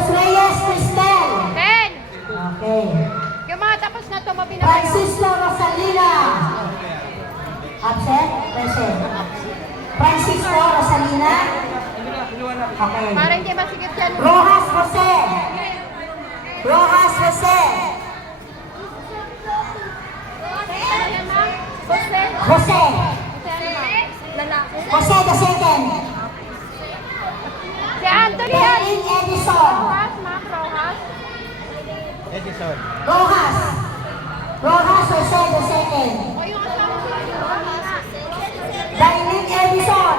Los Reyes Cristel. Ten! Okay. Yung mga tapos na to, mabina kayo. Francisco Rosalina. Absent? Present. Francisco Rosalina. Okay. Para hindi masigit yan. Rojas Jose. Rojas Jose. Jose. Jose. Jose the second. Si Anthony Edison. Rojas, ma'am. Rojas. Rojas. Jose the second. Berlin Edison.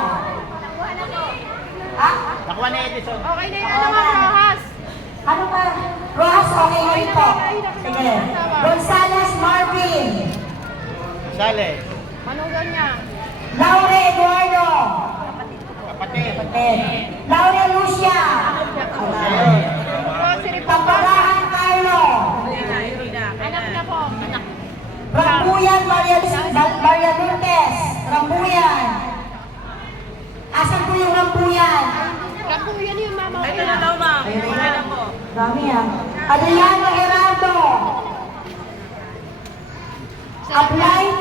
Ha? Nakuha ni Edison. Okay na yan, ano, ma'am. Rojas. Ano ba? Rojas, okay na po. Sige. Gonzales Marvin. Sale. Manugan niya. Laure Eduardo. Kapatid. Eh. Laure Lucia. Rambuyan Maria, Lourdes. Rambuyan. Asan po yung Rambuyan? Kapo yan yung mama ko. Ito na daw, ma'am. Dami ah. Adriano Gerardo.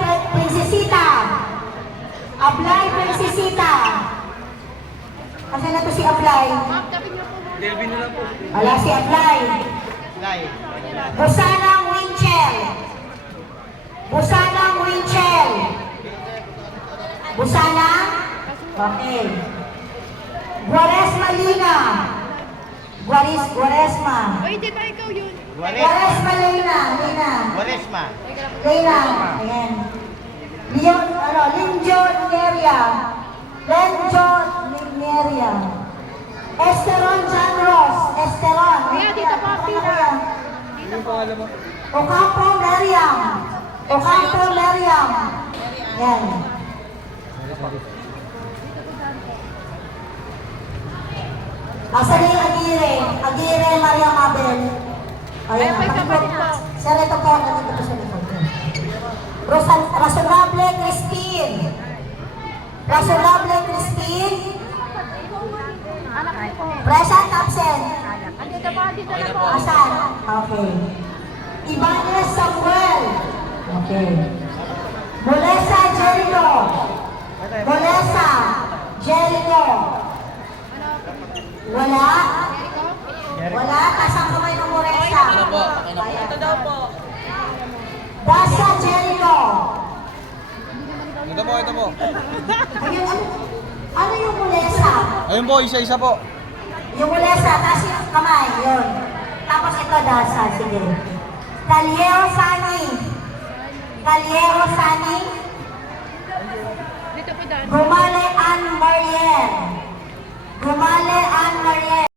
Pre- Princesita. Ablay Princesita. Asan na to si muna. Delvin na lang po. Wala si Ablay. Lai. Busanang Winchell. Busanang Winchell. Busanang? Okay. Guaresma Lina. Guaris, Guaresma. Oy, di ba ikaw yun? Guaresma Lina. Lina. Juarezma. Lina. Ayan. Leon, ano, Linjo Neria. Lenjo Neria. Esteron John Ross. Esteron. Kuya, dito pila. Ano yung pangalan mo? Ocampo Meriam. Ocampo Meriam. Yan. Asa na yung Aguirre? Aguirre Maria Mabel. Ayun po yung kapatid po. Nandito po sa likod. Rosan, Rasolable Christine. Rasolable Christine. Present absent. Andito po, andito na po. Asan? Okay. Ibanez Samuel. Okay. Molesa Jericho. Molesa Jericho. Wala? Wala? Kasang kamay ng Molesa. Ito daw po. Dasa Jericho. Ito po, ito po. Ayun, ano, ano yung Molesa? Ayun po, isa-isa po. Yung Molesa, tapos yung kamay, yun. Tapos ito Dasa, sige. Caliero Sani. Caliero Sani. Gumale Ann Mariel. Gumale Ann Mariel.